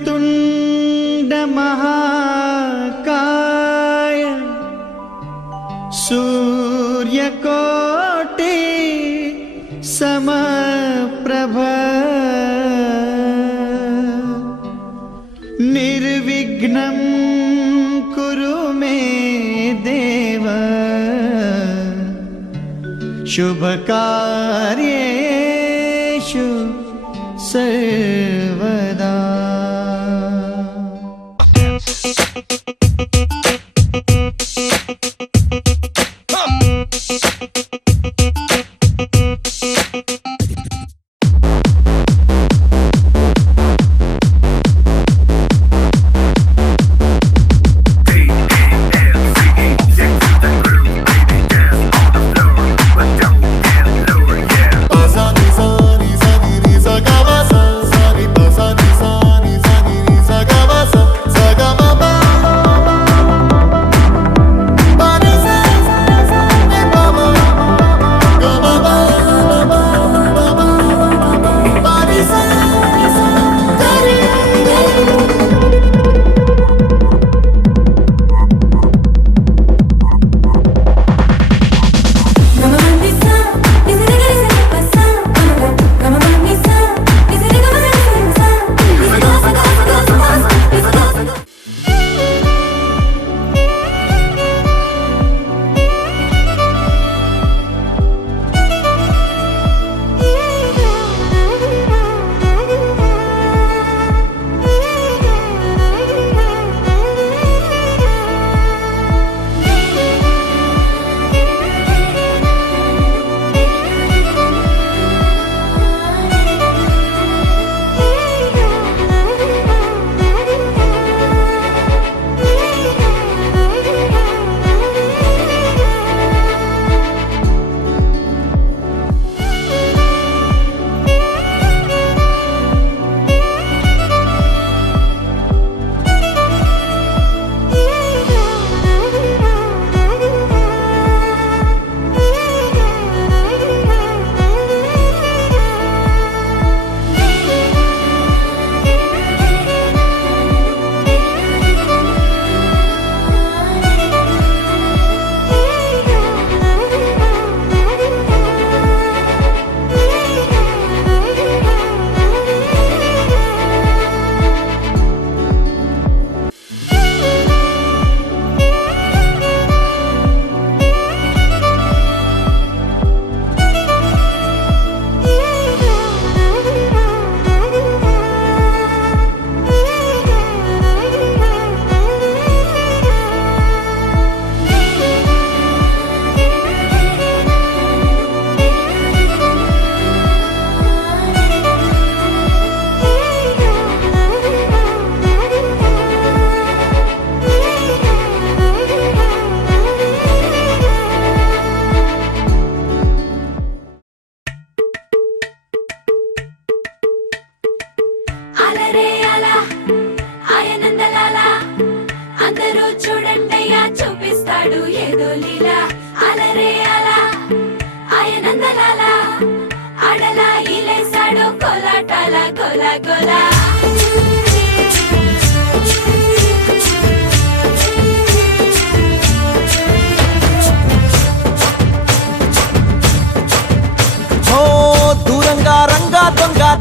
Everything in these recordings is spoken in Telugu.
वक्रतुंड महाकाय सूर्यकोटि समप्रभ निर्विघ्नं कुरु मे देव शुभकार्येषु सर्वदा।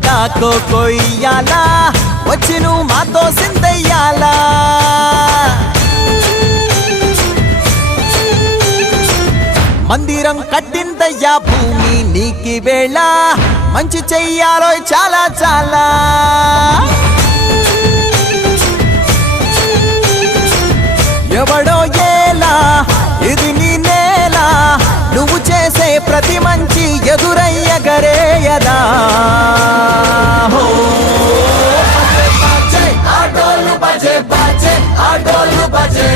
దాకో కొయ్యాలా వచ్చి నువ్వు మాతో సిందయ్యాలా మందిరం కట్టిందయ్యా భూమి నీకి వేళ మంచి చెయ్యాలో చాలా చాలా ఎవడో ఏలా ఇది నీ నేల నువ్వు చేసే ప్రతి మంచి ఎదురయ్యగరేయదా ఆటోలు బజే బజే ఆటోలు బజే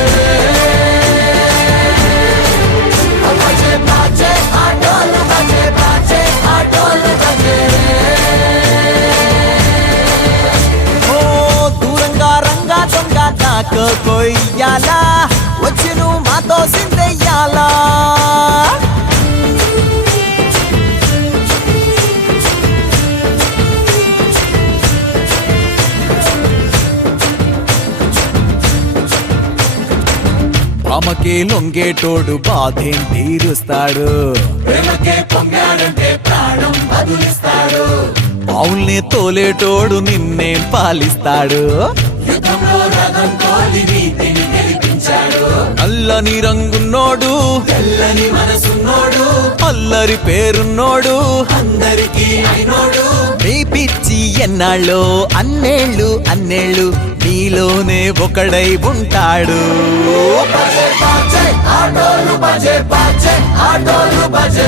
ఆటోలు బజే బజే ఆటోలు బజే ఓ దూరంగా రంగా దొంగ దాకో కొయ్యాలా వచ్చి నువ్వు మాతో సిందెయ్యాలా ప్రేమకే లొంగేటోడు బాధేం తీరుస్తాడు. ప్రేమకే పొంగాడంటే ప్రాణం బదులిస్తాడు. పావుల్ని తోలేటోడు నిన్నేం పాలిస్తాడు. యుద్ధంలో రథం తోలి నీతిని గెలిపించాడు. నల్లని రంగున్నోడు తెల్లని మనసున్నోడు అల్లరి పేరున్నోడు అందరికీ అయినోడు. నీ పిచ్చి ఎన్నాళ్ళో అన్నేళ్ళు అన్నేళ్ళు నీలోనే ఒకడై ఉంటాడు. బజే బాజే ఆటోలు బజే బాజే ఆటోలు బజే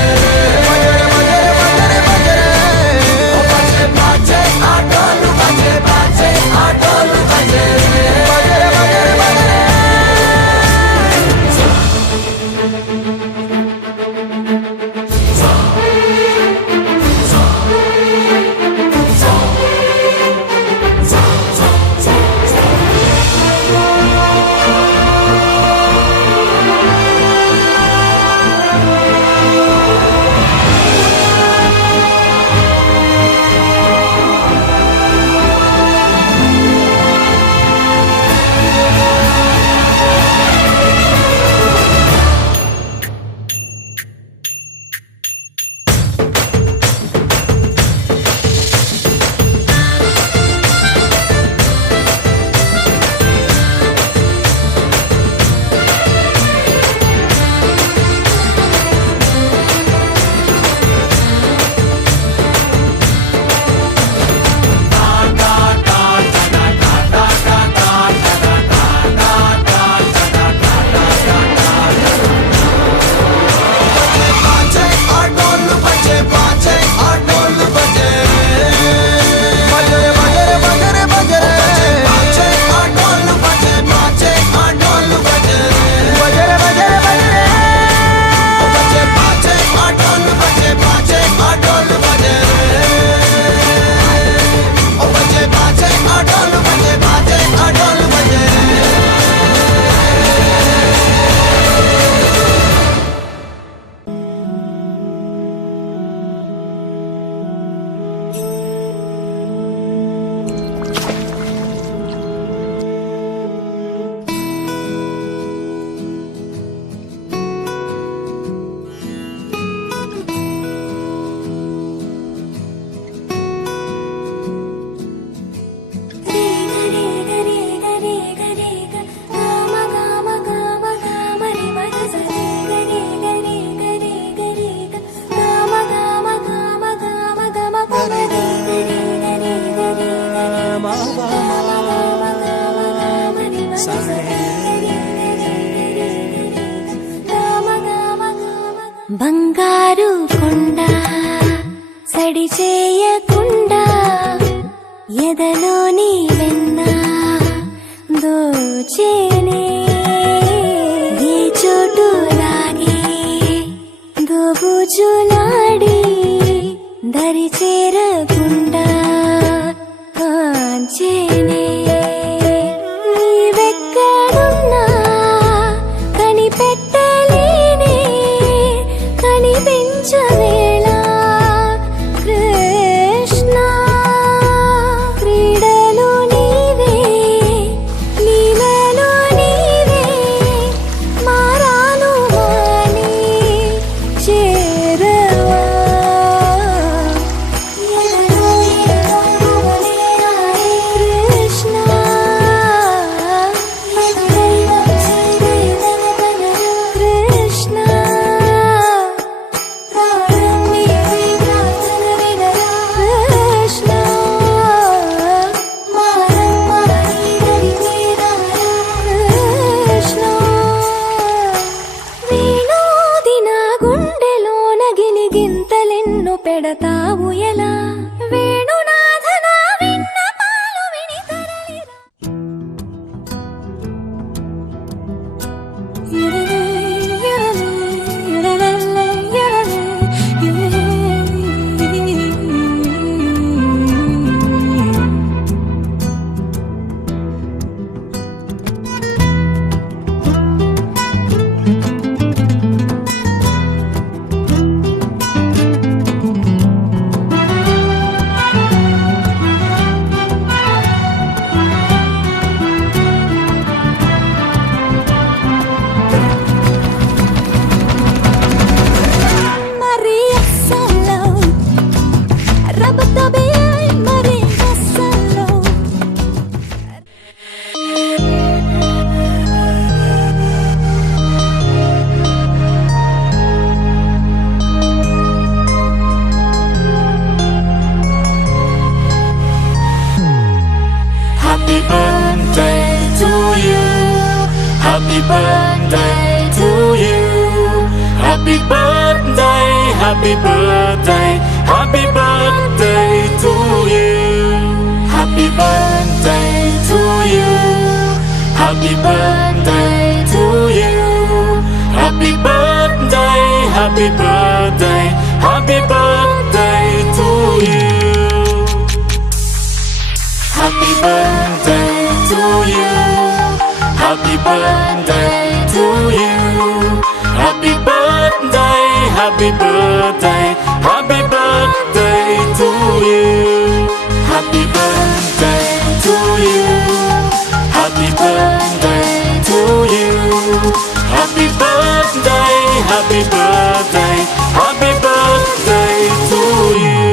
బజే బాజే ఆటోలు బజే బాజే ఆటోలు బజే. బంగారు కొండ సడి చేయకుండా ఎదలోని వెన్న దోచేనే ఏ చోటు లాగే దోబుజులాడి దరి చేరకుండా కాంచేనే నీవెక్కడున్నా కనిపెట్టలేనే కనిపించవేళ కృష్ణ క్రీడలు నీవే లీలలు నీవే మారాను మాని చేరవా ఎదలో ఎదలో Krishna Happy birthday to you. Happy birthday to you. Happy birthday, happy birthday, happy birthday to you. Happy birthday to you. Happy birthday to you. Happy birthday, happy birthday, happy birthday to you. Happy birthday to you. Happy birthday to you. Happy birthday, happy birthday, happy birthday to you. Happy birthday to you. Happy birthday to you. Happy birthday, happy birthday, happy birthday to you.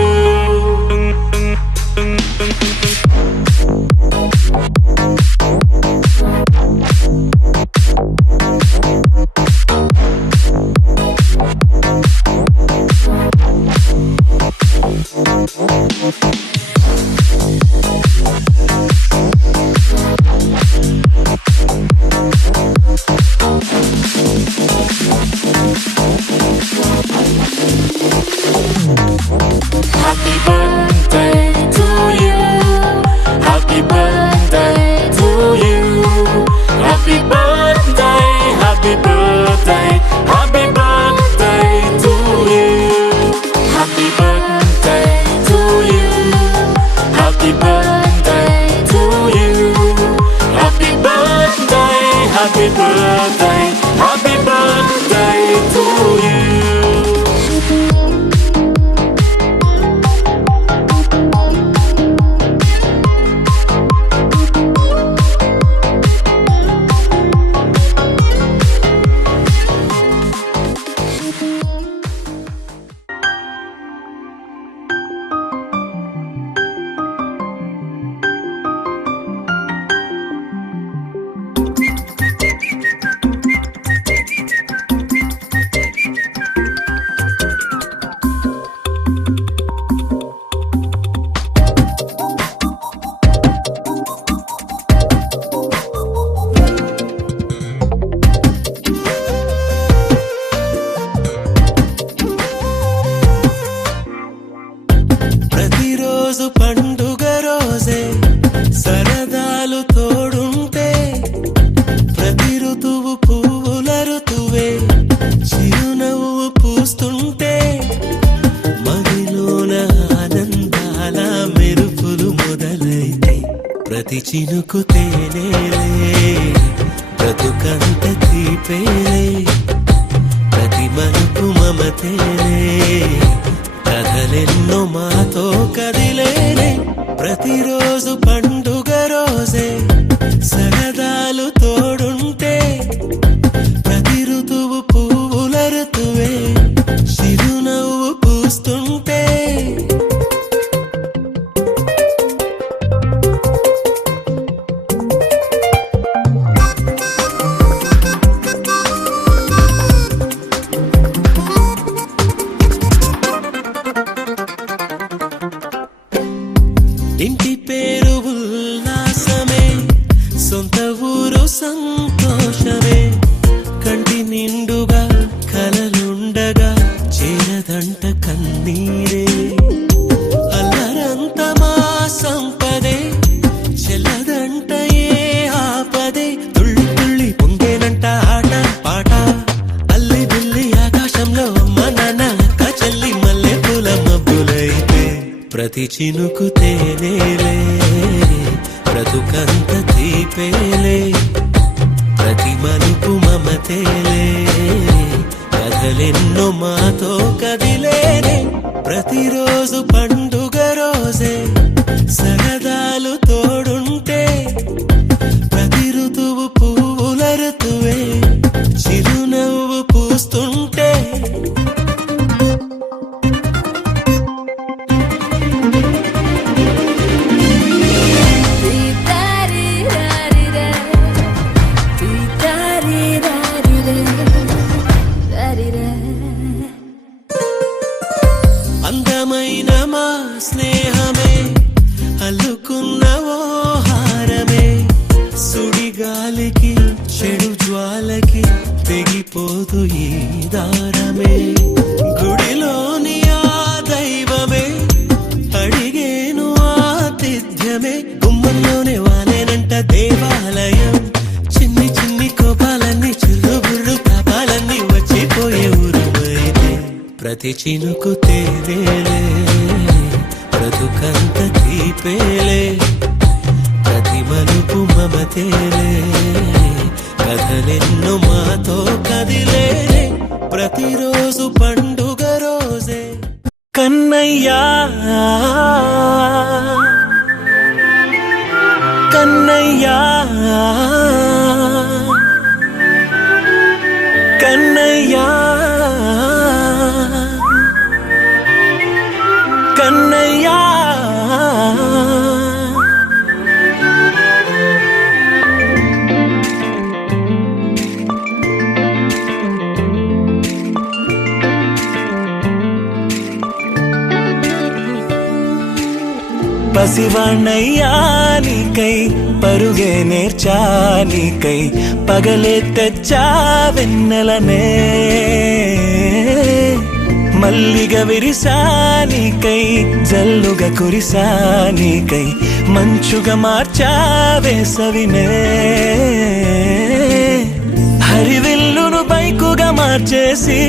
Happy birthday to you. Happy birthday to you. Happy birthday, happy birthday, happy birthday to you. Happy birthday to you. Happy birthday to you. Happy birthday, happy birthday, happy birthday to you. ప్రతిరోజు పండుగ రోజే సరదాలు తోడుంటే ప్రతి ఋతువు పువ్వుల ఋతువే చిరునవ్వు పూస్తుంటే మదిలోన ఆనందాల మెరుపులు మొదలైతే ప్రతి చినుకు తేనేలే బ్రతుకంత తీపేలే ప్రతి మలుపు మమతేలే కథలెన్నో మాతో కదిలేనే ప్రతిరోజు పండుగ రోజే సరదాలు తోడుంటే ప్రతి ఋతువు పువ్వుల ఋతువే చిరునవ్వు పూస్తుంటే ఇంటి పేరు ఉల్లాసమే సొంత ఊరు సంతోషమే కంటి నిండుగా కలలుండగా చేరదంట కన్నీరే అల్లరంత మా సంపదే చెల్లదంట ఏ ఆపదే తుళ్ళి తుళ్ళి పొంగేనంట ఆట పాట అల్లి బిల్లి ఆకాశంలో అమ్మ నాన్న అక్క చెల్లి మల్లె పూల మబ్బులైతే ప్రతి చినుకు తేనేలే బ్రతుకంత తీపేలే ప్రతి మలుపు మమతేలే కథలెన్నో మాతో కదిలేనే ప్రతిరోజు పండుగ రోజే సరదాలు తోడుంటే ప్రతి ఋతువు పువ్వుల ఋతువే చిరునవ్వు పూస్తుంటే అందమైన మా స్నేహమే అల్లుకున్న ఓ ప్రతి చినుకు తేవేలే బ్రతుకంత తీపేలే ప్రతి మలుపు మమతేలే కథలెన్నో మాతో కదిలే ప్రతిరోజు పండుగ రోజే కన్నయ్యా కన్నయ్యా కన్నయ్యా కన్నయ్యా పసివాణ్ణయ్యా నీకై పరుగే నేర్చా నీకై పగలే తెచ్చా వెన్నెలనే మల్లిగ విరిసా నీకై జల్లుగా కురిసా నీకై మంచుగా మార్చా వేసవినే హరివిల్లును బైకుగా మార్చేసి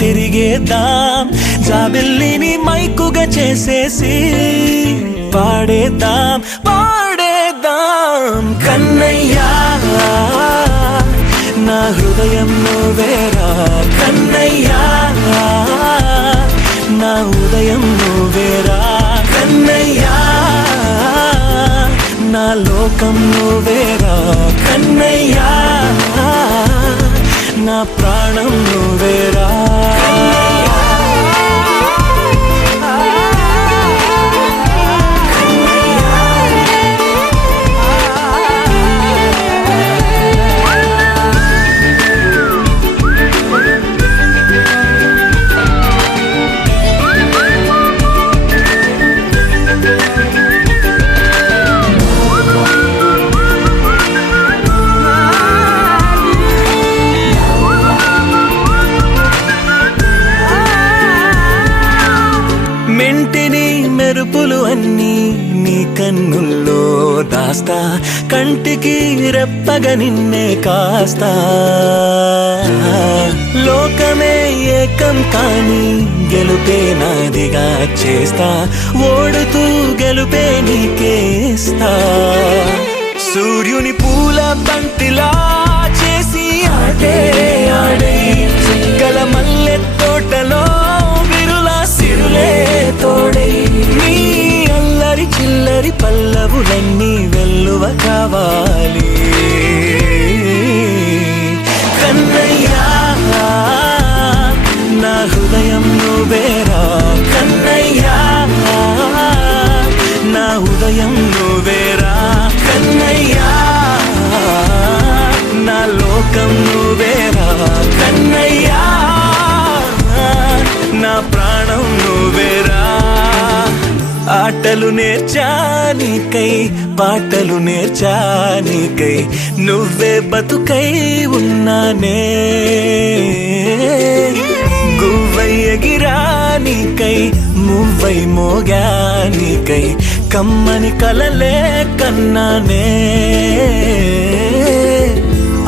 తిరిగేద్దాం జాబిల్లిని మైకుగా చేసేసి పాడేద్దాం పాడేద్దాం కన్నయ్యా నా హృదయం నువ్వేరా కన్నయ్యా నా ఉదయం నువ్వేరా కన్నయ్యా నా లోకం నువ్వేరా కన్నయ్యా నా ప్రాణం నువ్వేరా మెంటిని మెరుపులు అన్నీ నీ కన్నుల్లో దాస్తా కంటికి రెప్పగా నిన్నే కాస్తా లోకమే ఏకం కాని గెలుపే నాదిగా చేస్తా ఓడుతూ గెలుపే నీకేస్తా సూర్యుని పూల బంతిలా చేసి ఆడే ఆడే చుక్కల మల్లె తోటలో సిరులే తోడై నీ అల్లరి చిల్లరి పల్లవులన్నీ వెల్లువ కావాలి కన్నయ్యా నా హృదయం నువ్వేరా కన్నయ్యా నా ఉదయం నువ్వేరా కన్నయ్యా నా లోకం నువ్వేరా కన్నయ్యా నా ప్రాణం నువ్వేరా ఆటలు నేర్చా నీకై పాటలు నేర్చా నీకై నువ్వే బతుకై ఉన్నానే గువ్వై ఎగిరా నీకై మువ్వై మోగా నీకై కమ్మని కలలే కన్నానే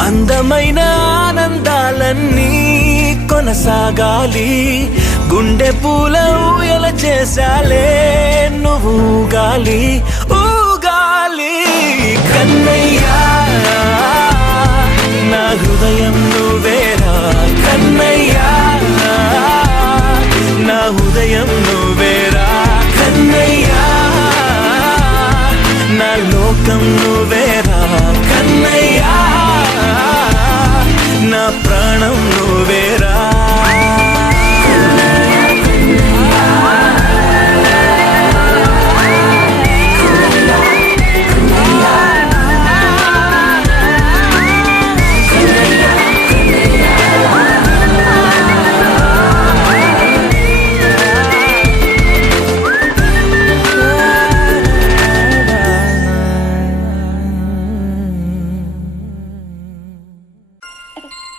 అందమైన ఆనందాలన్నీ కొనసాగాలి గుండె పూల ఊయల చేసాలే నువ్వు ఊగాలి ఊగాలి కన్నయ్యా నా హృదయం నువ్వేరా కన్నయ్యా నా హృదయం నువ్వేరా కన్నయ్యా నా లోకం నువ్వేరా కన్నయ్యా నా ప్రాణం నువ్వేరా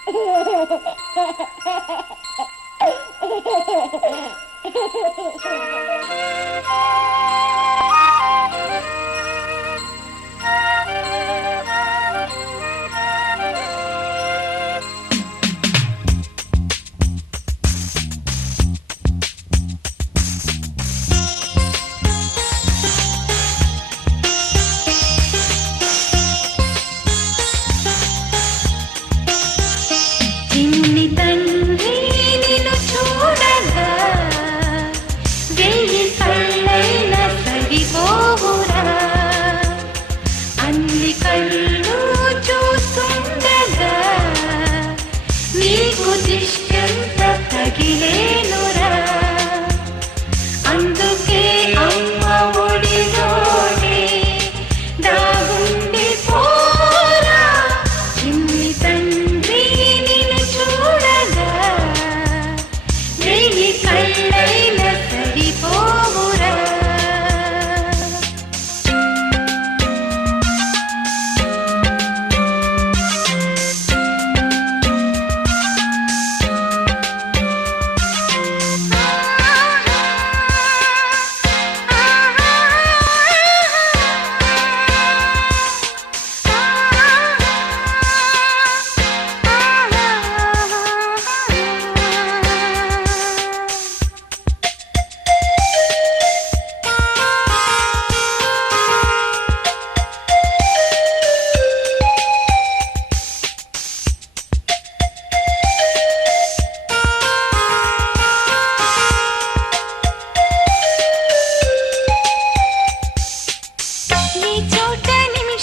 Ha ha ha ha!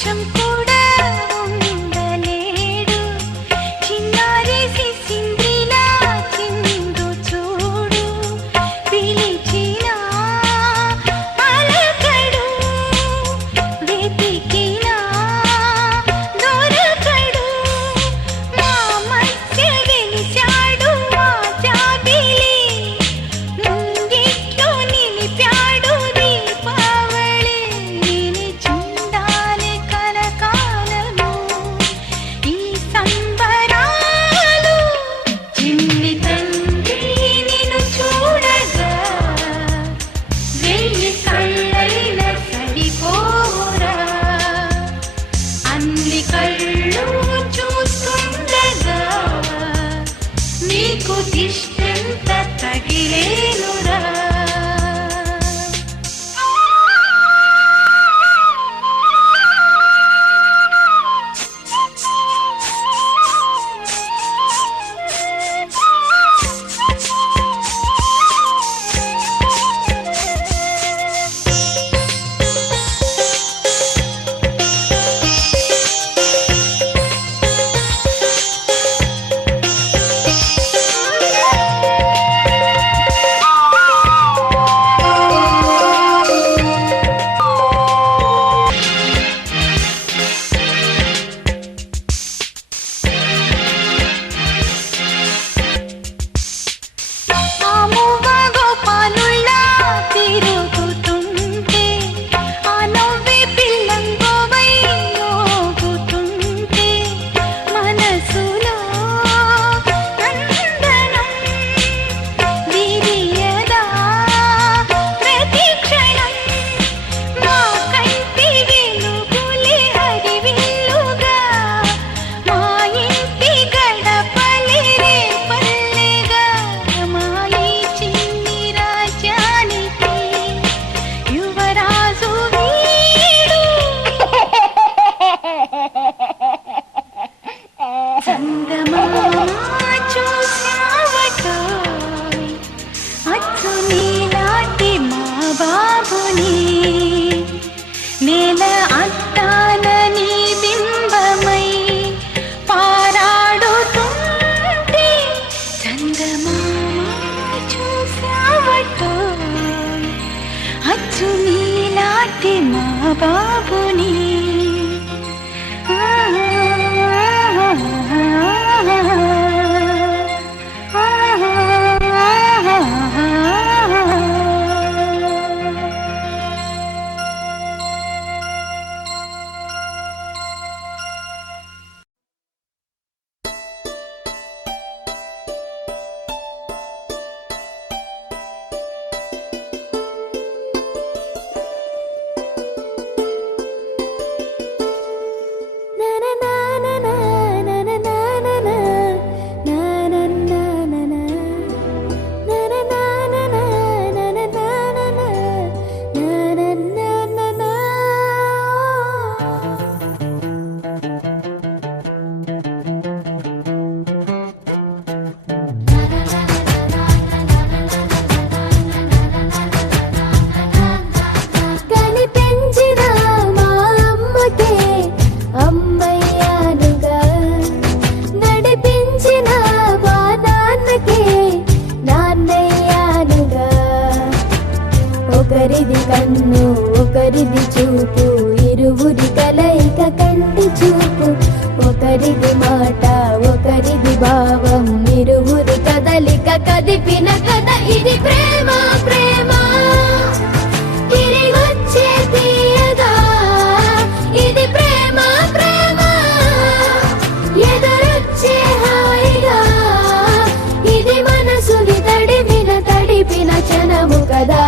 నిమిషం కూడా ఉండలేడు చిన్నారి సిసింద్రిలా చిందు చూడు పిలిచినా పలకడు వెతికినా దొరకడు మా మధ్య వెలిశాడు మా జాబిలి ముంగిట్లో నిలిపాడు దీపావళి నిలిచుండాలి కలకాలము ఈ సంబరాలు చిన్ని తండ్రి నిన్ను చూడగా వెయ్యి కళ్ళైన సరిపోరా అన్ని కళ్ళు చూస్తుండగా నీకు దిష్టంత తగిలేనురా ఆమువ గోపాలుల్లా తిరుగుతుంటే ఆ నవ్వే పిల్లంగోవై మోగుతుంటే మనసులో నందనం విరియదా ప్రతి క్షణం మా కంటి వెలుగులే హరివిల్లుగా మా ఇంటి గడపలే రేపల్లెగా మా ఈ చిన్ని రాజ్యానికి యువరాజు వీడు చందమామ చూశావటోయ్ అచ్చు నీలాంటి మా బాబుని నేల అద్దాన నీ బింబమై పారాడుతుంటే చందమామ చూశావటోయ్ అచ్చు నీలాంటి మా బాబుని కనిపించిన మా అమ్మకే అమ్మయ్యానుగా నడిపించిన మా నాన్నకే నాన్నయ్యానుగా ఒకరిది కన్ను ఒకరిది చూపు ఇరువురి కలయిక కంటి చూపు ఒకరిది మాట ఒకరిది భావం ఇరువురి కదలిక కదిపిన కథ ఇది ప్రేమ ప్రేమ తిరిగొచ్చే తీయగా ఇది ప్రేమ ప్రేమ ఎదురొచ్చే హాయిగా ఇది మనసుని తడిపిన క్షణము కదా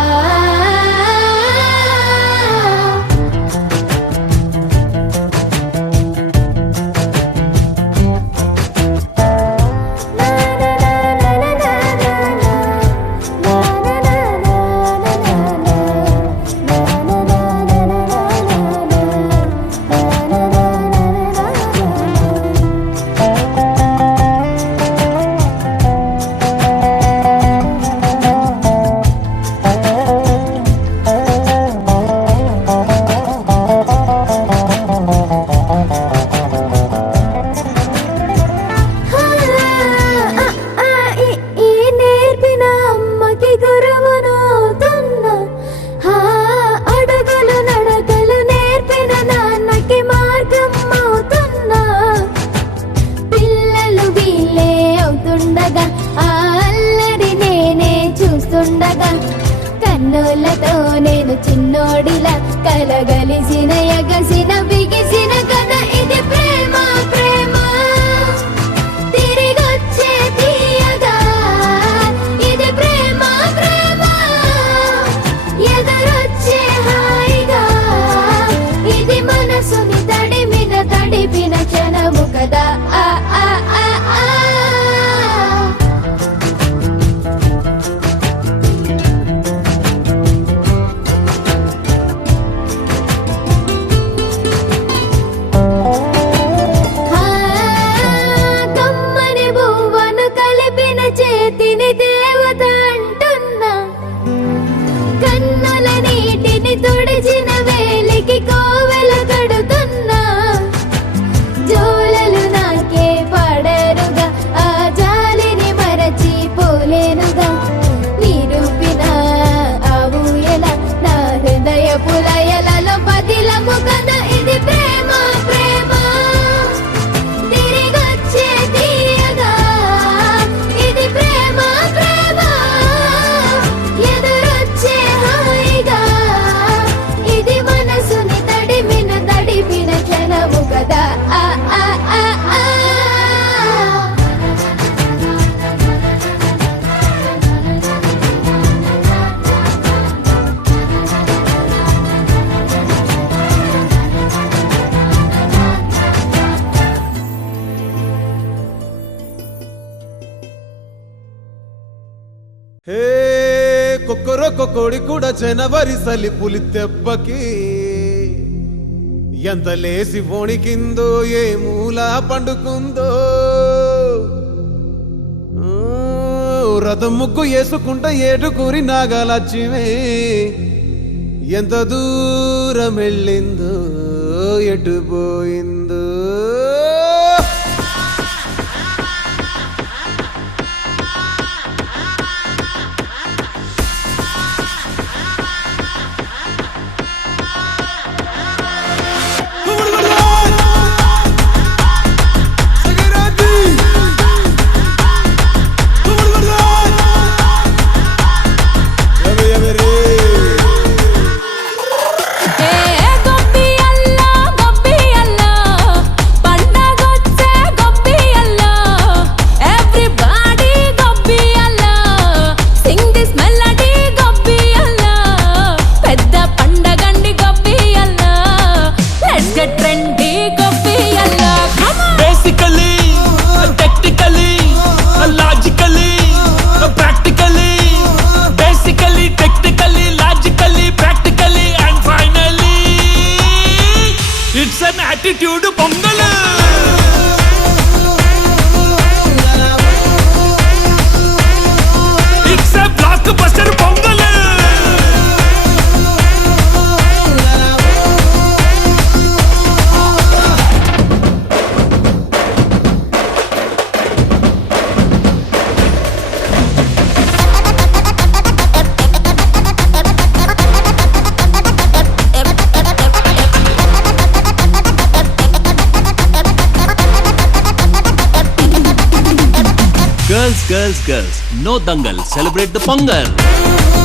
కన్నులతో నేను చిన్నోడిలా కలగలిసిన ఎగసిన బిగిసిన కథ ఇది ప్రేమ ప్రేమ తిరిగొచ్చే తీయగా ఇది ప్రేమ ప్రేమ ఎదురొచ్చే హాయిగా ఇది మనసుని తడిపిన క్షణము కదా ఆ ఆ ఆ ఆ కమ్మని బువ్వను కలిపిన చేతిని దేవత అంటున్నా కన్నుల నీటిని తుడిచిన వేలికి కోవెల కడుతున్నా జోలలు నాకే పడరుగా ఆ జాలిని మరచి పోలేనుగా నిరూపిన ఆవుయల నా హృదయ పులయలలో పదిలము కదా ఇది ప్రేమ ప్రేమ తిరిగొచ్చే తీయగా ఇది ప్రేమ ప్రేమ ఎదురొచ్చే హాయిగా ఇది మనసుని తడిపిన క్షణము కదా ఆ ఆ ఆ ఆ హే కొక్కరొక్క కోడి కూడా జనవరి సలి పులి దెబ్బకి ఎంత లేసి వణికిందో ఏ మూల పండుకుందో రథం ముగ్గు వేసుకుంట ఏడుకూరి నాగలక్ష్మి ఎంత దూరం వెళ్ళిందో ఎటు పోయిందో attitude pongal it's a block buster pongal Girls, no dangal. Celebrate the Pongal.